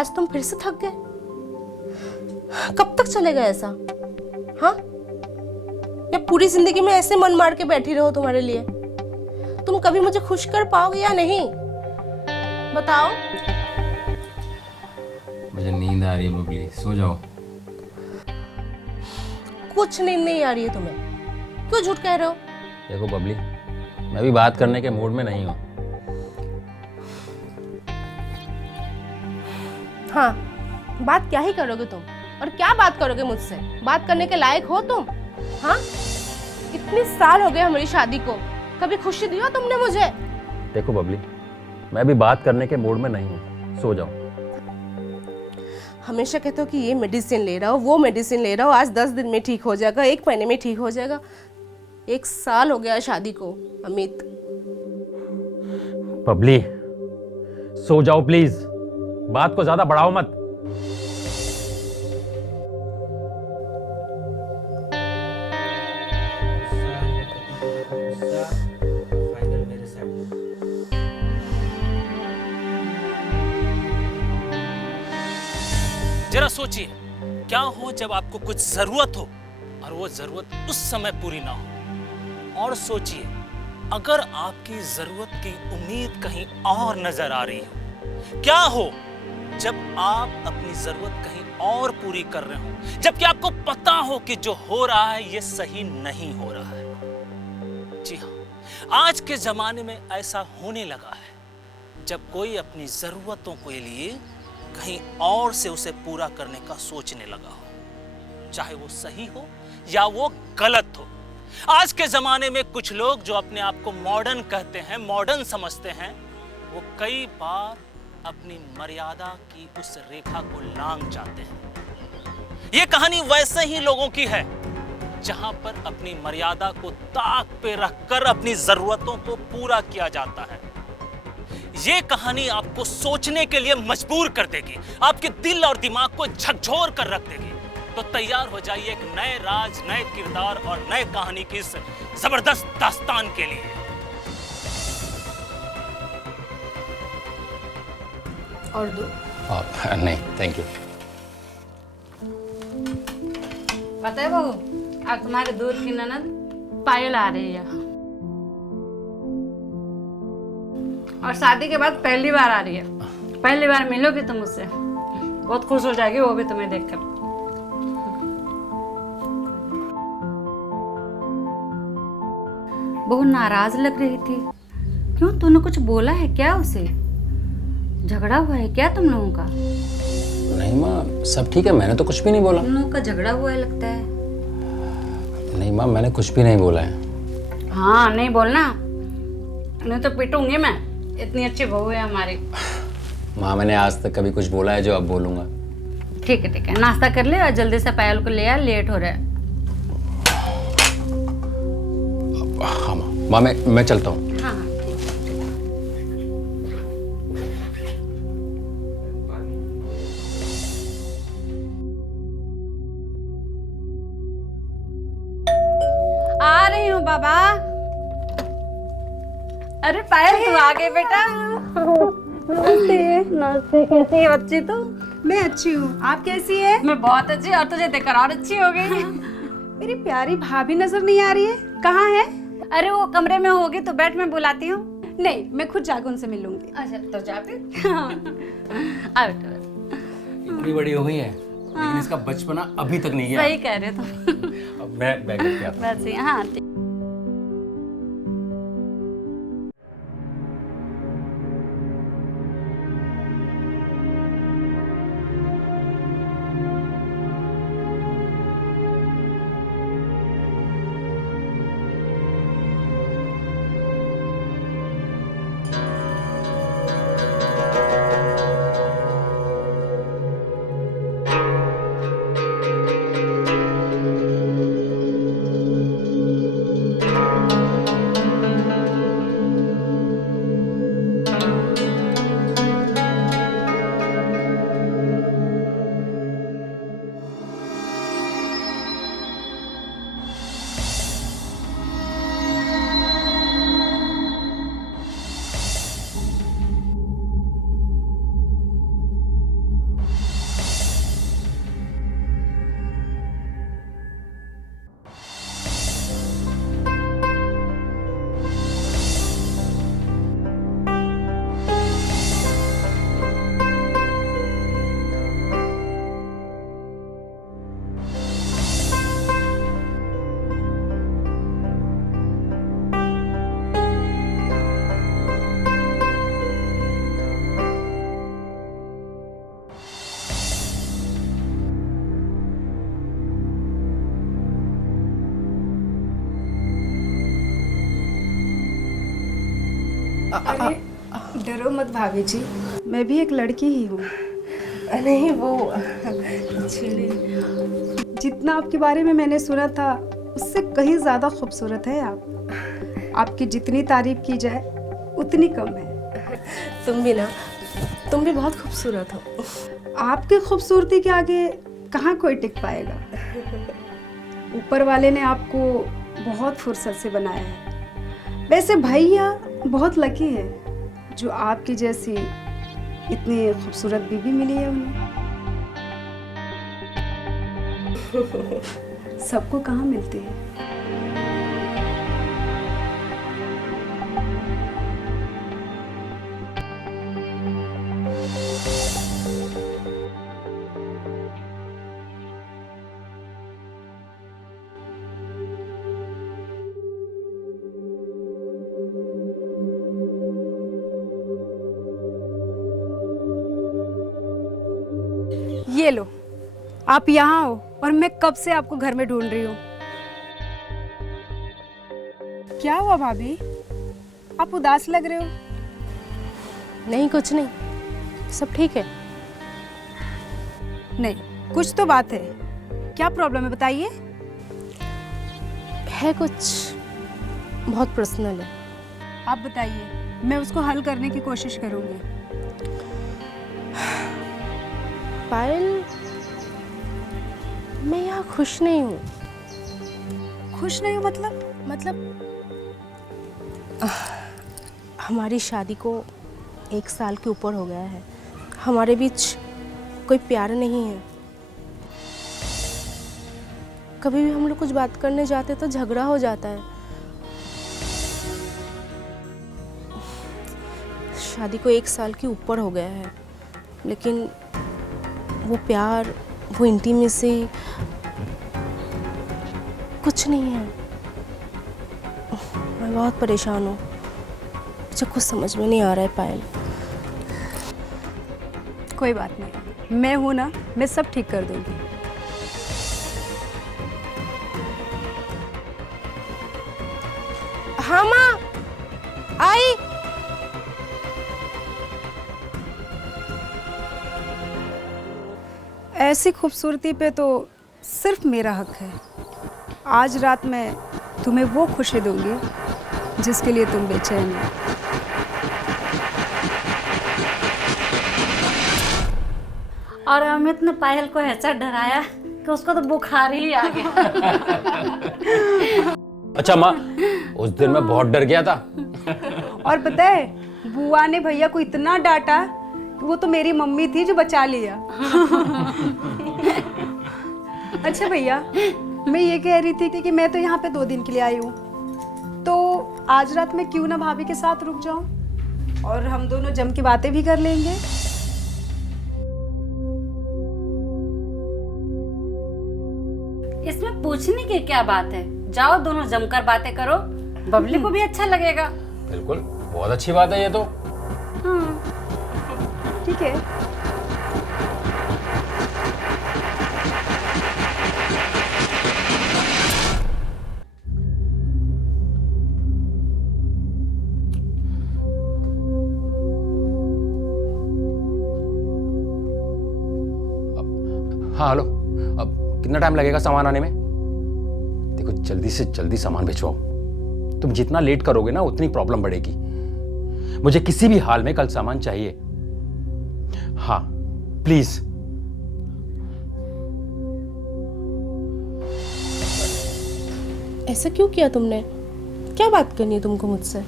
आज तुम फिर से थक गए? कब तक चलेगा ऐसा? हाँ, या पूरी जिंदगी में ऐसे मन मार के बैठी रहो तुम्हारे लिए? तुम कभी मुझे खुश कर पाओगे या नहीं? बताओ। मुझे नींद आ रही है बबली, सो जाओ। कुछ नींद नहीं आ रही है तुम्हें? क्यों झूठ कह रहे हो? देखो बबली, मैं भी बात करने के मूड में नहीं हूँ। हाँ, बात क्या ही करोगे तुम? और क्या बात करोगे मुझसे? बात करने के लायक हो तुम? हाँ, इतने साल हो गए हमारी शादी को, कभी खुशी दी हो तुमने मुझे? देखो बबली, मैं भी बात करने के मूड में नहीं हूँ, सो जाओ। हमेशा कहते हो कि ये मेडिसिन ले रहा हो, वो मेडिसिन ले रहा हो, आज 10 दिन में ठीक हो जाएगा, 1 महीने में ठीक हो जाएगा। 1 साल हो गया शादी को अमित। बबली, सो जाओ प्लीज, बात को ज्यादा बढ़ाओ मत। जरा सोचिए, क्या हो जब आपको कुछ जरूरत हो और वो जरूरत उस समय पूरी ना हो। और सोचिए, अगर आपकी जरूरत की उम्मीद कहीं और नजर आ रही हो। क्या हो जब आप अपनी जरूरत कहीं और पूरी कर रहे हो, जबकि आपको पता हो कि जो हो रहा है ये सही नहीं हो रहा है। जी हाँ, आज के जमाने में ऐसा होने लगा है। जब कोई अपनी जरूरतों के लिए कहीं और से उसे पूरा करने का सोचने लगा हो, चाहे वो सही हो या वो गलत हो। आज के जमाने में कुछ लोग जो अपने आप को मॉडर्न कहते हैं, मॉडर्न समझते हैं, वो कई बार अपनी मर्यादा की उस रेखा को लांघ जाते हैं। ये कहानी वैसे ही लोगों की है जहां पर अपनी मर्यादा को ताक पे रखकर अपनी जरूरतों को पूरा किया जाता है। ये कहानी आपको सोचने के लिए मजबूर कर देगी, आपके दिल और दिमाग को झकझोर कर रख देगी। तो तैयार हो जाइए एक नए राज, नए किरदार और नए कहानी की इस जबरदस्त दास्तान के लिए। और दो? नहीं थैंक यू। पता है बहू, आज तुम्हारे दूर की ननद पायल आ रही है और शादी के बाद पहली बार आ रही है। पहली बार मिलोगी तुम उससे, बहुत खुश हो जाएगी वो भी तुम्हें देखकर। बहुत नाराज लग रही थी। क्यों, तूने कुछ बोला है क्या उसे? झगड़ा हुआ है क्या तुम लोगों का? नहीं माँ, सब ठीक है, मैंने तो कुछ भी नहीं बोला। तुम लोगों का झगड़ा हुआ है लगता है। नहीं माँ, मैंने कुछ भी नहीं बोला है। हाँ, नहीं बोलना, नहीं तो पीटूंगी मैं। इतनी अच्छी बहू है हमारी। माँ, मैंने आज तक कभी कुछ बोला है जो अब बोलूंगा? ठीक है ठीक है, नाश्ता कर ले और जल्दी से पायल को ले आ, लेट हो रहा है। हाँ माँ, मैं चलता हूँ। हाँ हाँ ठीक है। आ रही हूँ बाबा। अरे पायल, तू आ गई बेटा। नमस्ते, कैसी है बच्ची तू? मैं अच्छी हूँ, आप कैसी है? मैं बहुत अच्छी, और तुझे देखकर और अच्छी हो गई। मेरी प्यारी भाभी नजर नहीं आ रही है, कहाँ है? अरे वो कमरे में होगी, तो बैठ, मैं बुलाती हूँ। नहीं, मैं खुद जाकर उनसे मिल लूंगी। अच्छा तो जा फिर। आ बेटा। इतनी बड़ी हो गई है, लेकिन इसका बचपना अभी तक नहीं गया। सही कह रहे तुम। अब मैं बैग लेके आता हूँ। बस ये, हाँ ठीक। अरे डरो मत भाभी जी, मैं भी एक लड़की ही हूँ। नहीं वो जितना आपके बारे में मैंने सुना था उससे कहीं ज़्यादा खूबसूरत है आप। आपकी जितनी तारीफ की जाए उतनी कम है। तुम भी बहुत खूबसूरत हो। आपकी खूबसूरती के आगे कहाँ कोई टिक पाएगा। ऊपर वाले ने आपको बहुत फुर्सत से बनाया है। वैसे भैया बहुत लकी है जो आपकी जैसी इतनी खूबसूरत बीवी मिली है उन्हें। सबको कहाँ मिलती है। ये लो, आप यहाँ हो और मैं कब से आपको घर में ढूंढ रही हूँ। क्या हुआ भाभी, आप उदास लग रहे हो। नहीं कुछ नहीं, सब ठीक है। नहीं, कुछ तो बात है। क्या प्रॉब्लम है बताइए। है कुछ बहुत पर्सनल है। आप बताइए, मैं उसको हल करने की कोशिश करूँगी। पायल, मैं यहाँ खुश नहीं हूँ। खुश नहीं हो मतलब हमारी शादी को 1 साल के ऊपर हो गया है। हमारे बीच कोई प्यार नहीं है। कभी भी हम लोग कुछ बात करने जाते तो झगड़ा हो जाता है। शादी को 1 साल के ऊपर हो गया है, लेकिन वो प्यार, वो इंटीमेसी कुछ नहीं है। मैं बहुत परेशान हूँ। मुझे कुछ समझ में नहीं आ रहा है पायल। कोई बात नहीं, मैं हूं ना, मैं सब ठीक कर दूंगी। हाँ माँ, आई। ऐसी खूबसूरती पे तो सिर्फ मेरा हक है। आज रात मैं तुम्हें वो खुशी दूंगी जिसके लिए तुम बेचैन हो। और अमित ने पायल को ऐसा डराया कि उसको तो बुखार ही आ गया। अच्छा माँ, उस दिन मैं बहुत डर गया था। और पता है, बुआ ने भैया को इतना डांटा कि वो तो मेरी मम्मी थी जो बचा लिया। अच्छा भैया, मैं ये कह रही थी कि मैं तो यहाँ पे 2 दिन के लिए आई हूँ, तो आज रात में क्यों ना भाभी के साथ रुक जाऊँ और हम दोनों जम की बातें भी कर लेंगे। इसमें पूछने की क्या बात है, जाओ दोनों जमकर बातें करो, बबली को भी अच्छा लगेगा। बिल्कुल, बहुत अच्छी बात है ये तो। ठीक है। हाँ हेलो, अब कितना टाइम लगेगा सामान आने में? देखो जल्दी से जल्दी सामान भिजवाओ। तुम जितना लेट करोगे ना उतनी प्रॉब्लम बढ़ेगी। मुझे किसी भी हाल में कल सामान चाहिए। हाँ प्लीज। ऐसा क्यों किया तुमने? क्या बात करनी है तुमको मुझसे?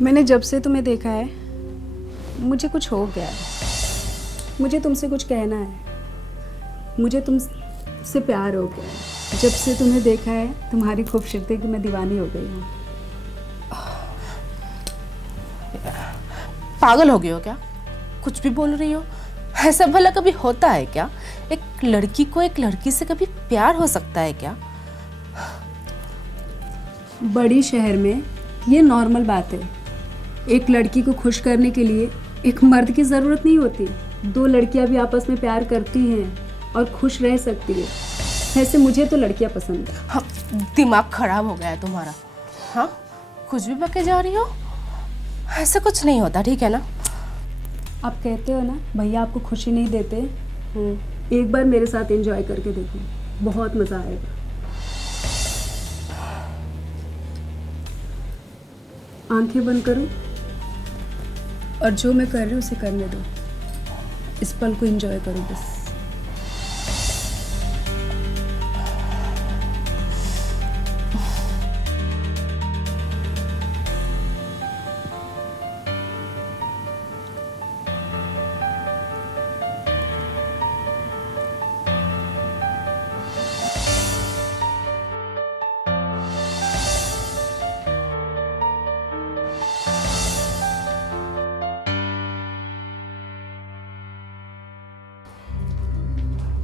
मैंने जब से तुम्हें देखा है मुझे कुछ हो गया है। मुझे तुमसे कुछ कहना है। मुझे तुमसे प्यार हो गया है। जब से तुम्हें देखा है तुम्हारी खूबसूरती की मैं दीवानी हो गई हूँ। पागल हो गई हो क्या? कुछ भी बोल रही हो? ऐसा भला कभी होता है क्या? एक लड़की को एक लड़की से कभी प्यार हो सकता है क्या? बड़ी शहर में ये नॉर्मल बात है। एक लड़की को खुश करने के लिए एक मर्द की ज़रूरत नहीं होती। 2 लड़कियां भी आपस में प्यार करती हैं और खुश रह सकती है। ऐसे मुझे तो लड़कियां पसंद है। हाँ, दिमाग खराब हो गया है तुम्हारा। हाँ, कुछ भी बके जा रही हो। ऐसा कुछ नहीं होता, ठीक है ना? आप कहते हो ना भैया आपको खुशी नहीं देते, एक बार मेरे साथ एंजॉय करके देखो, बहुत मज़ा आएगा। आंखें बंद करो और जो मैं कर रही हूँ उसे करने दो, इस पल को एंजॉय करो बस।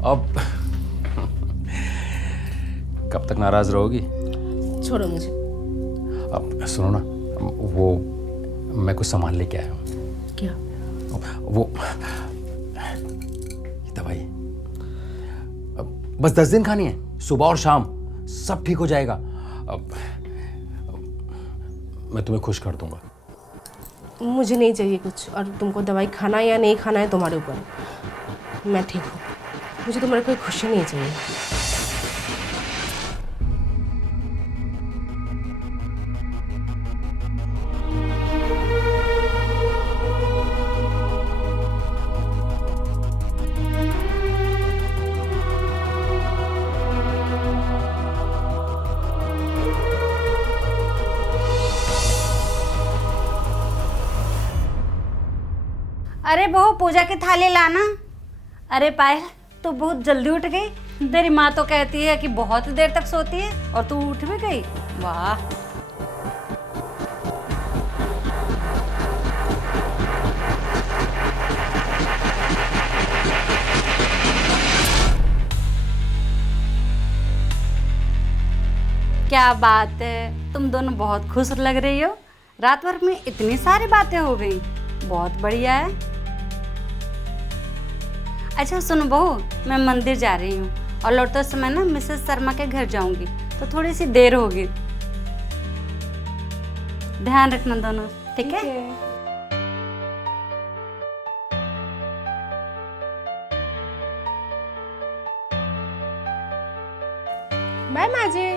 अब कब तक नाराज रहोगी? छोड़ो मुझे। अब सुनो ना, वो मैं कुछ सामान लेके आया हूँ। क्या? वो ये दवाई अब बस 10 दिन खानी है, सुबह और शाम, सब ठीक हो जाएगा। अब मैं तुम्हें खुश कर दूंगा। मुझे नहीं चाहिए कुछ, और तुमको दवाई खाना है या नहीं खाना है तुम्हारे ऊपर, मैं ठीक हूँ। मुझे तुम्हारी कोई खुशी नहीं चाहिए। अरे बहू पूजा की थाली लाना। अरे पायल तू बहुत जल्दी उठ गई। तेरी माँ तो कहती है कि बहुत देर तक सोती है और तू उठ भी गई। वाह। क्या बात है, तुम दोनों बहुत खुश लग रही हो। रात भर में इतनी सारी बातें हो गई, बहुत बढ़िया है। अच्छा सुनो बहू, मैं मंदिर जा रही हूँ और लौटते समय ना मिसेस शर्मा के घर जाऊंगी, तो थोड़ी सी देर होगी। ध्यान रखना दोनों, ठीक है? बाय माँ जी।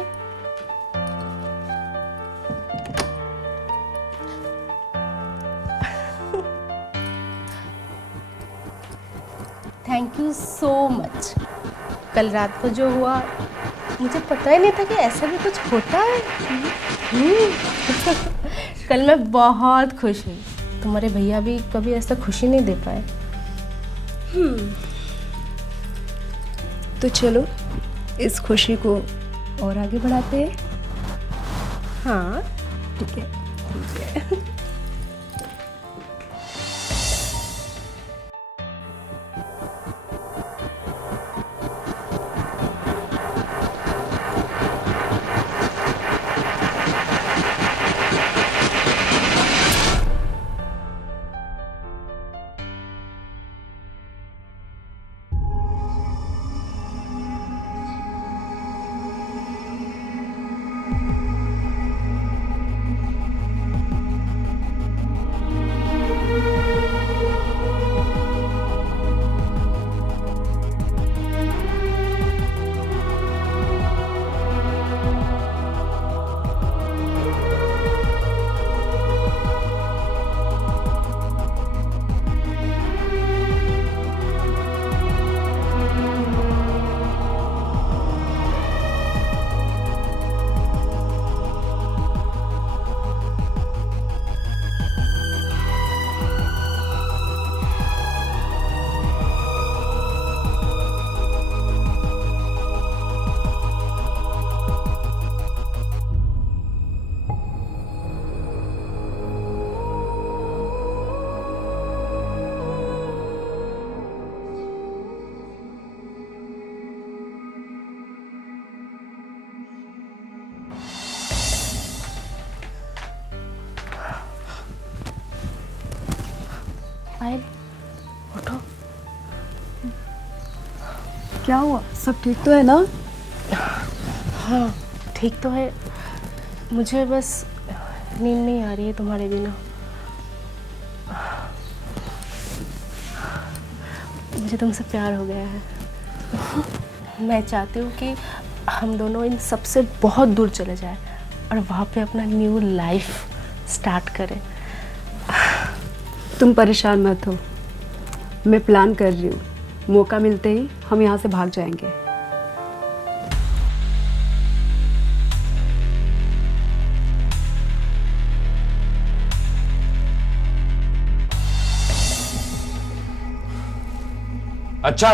Thank you so much. कल रात को जो हुआ मुझे पता ही नहीं था कि ऐसा भी कुछ होता है। कल मैं बहुत खुश हुई। तुम्हारे भैया भी कभी ऐसा खुशी नहीं दे पाए। तो चलो इस खुशी को और आगे बढ़ाते हैं। हाँ ठीक है। पायल उठो। क्या हुआ, सब ठीक तो है ना? हाँ ठीक तो है, मुझे बस नींद नहीं आ रही है तुम्हारे बिना। मुझे तुमसे प्यार हो गया है। मैं चाहती हूँ कि हम दोनों इन सबसे बहुत दूर चले जाएं और वहाँ पे अपना न्यू लाइफ स्टार्ट करें। तुम परेशान मत हो, मैं प्लान कर रही हूँ, मौका मिलते ही हम यहाँ से भाग जाएंगे। अच्छा,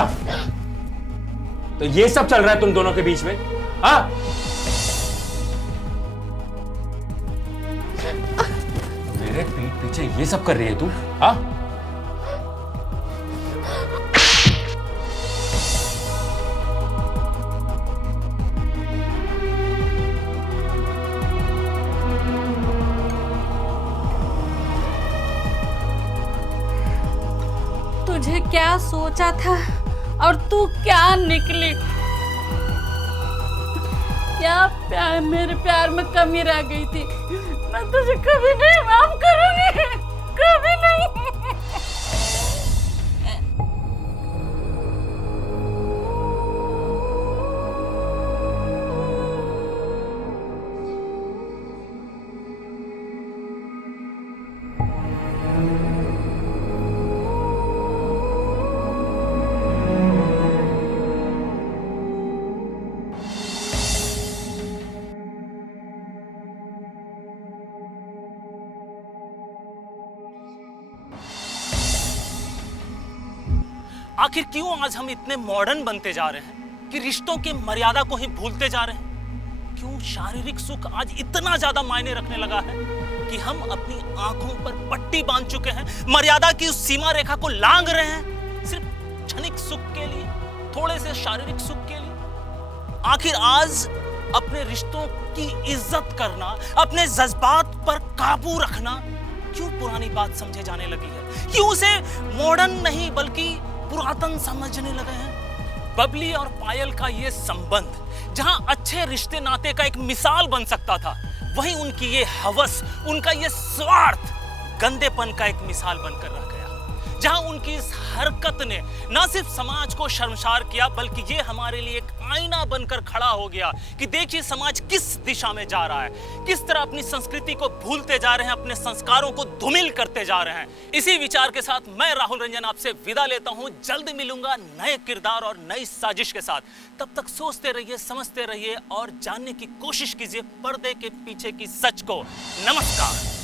तो ये सब चल रहा है तुम दोनों के बीच में? हाँ, मेरे पीठ पीछे ये सब कर रही है तू? हाँ, तुझे क्या सोचा था और तू क्या निकली? क्या प्यार, मेरे प्यार में कमी रह गई थी? मैं तुझे कभी नहीं माफ करूंगी, कभी नहीं। आखिर क्यों आज हम इतने मॉडर्न बनते जा रहे हैं कि रिश्तों की मर्यादा को ही भूलते जा रहे हैं? क्यों शारीरिक सुख आज इतना ज्यादा मायने रखने लगा है कि हम अपनी आंखों पर पट्टी बांध चुके हैं, मर्यादा की उस सीमा रेखा को लांघ रहे हैं सिर्फ क्षणिक सुख के लिए, थोड़े से शारीरिक सुख के लिए? आखिर आज अपने रिश्तों की इज्जत करना, अपने जज्बात पर काबू रखना क्यों पुरानी बात समझे जाने लगी है? क्यों उसे मॉडर्न नहीं बल्कि पुरातन समझने लगे हैं? बबली और पायल का ये संबंध जहां अच्छे रिश्ते नाते का एक मिसाल बन सकता था, वहीं उनकी ये हवस, उनका ये स्वार्थ गंदेपन का एक मिसाल बनकर रह गया। जहां उनकी इस हरकत ने न सिर्फ समाज को शर्मसार किया, बल्कि ये हमारे लिए एक आईना बनकर खड़ा हो गया कि देखिए समाज किस दिशा में जा रहा है, किस तरह अपनी संस्कृति को भूलते जा रहे हैं, अपने संस्कारों को धूमिल करते जा रहे हैं। इसी विचार के साथ मैं राहुल रंजन आपसे विदा लेता हूं। जल्द मिलूंगा नए किरदार और नई साजिश के साथ। तब तक सोचते रहिए, समझते रहिए और जानने की कोशिश कीजिए पर्दे के पीछे की सच को। नमस्कार।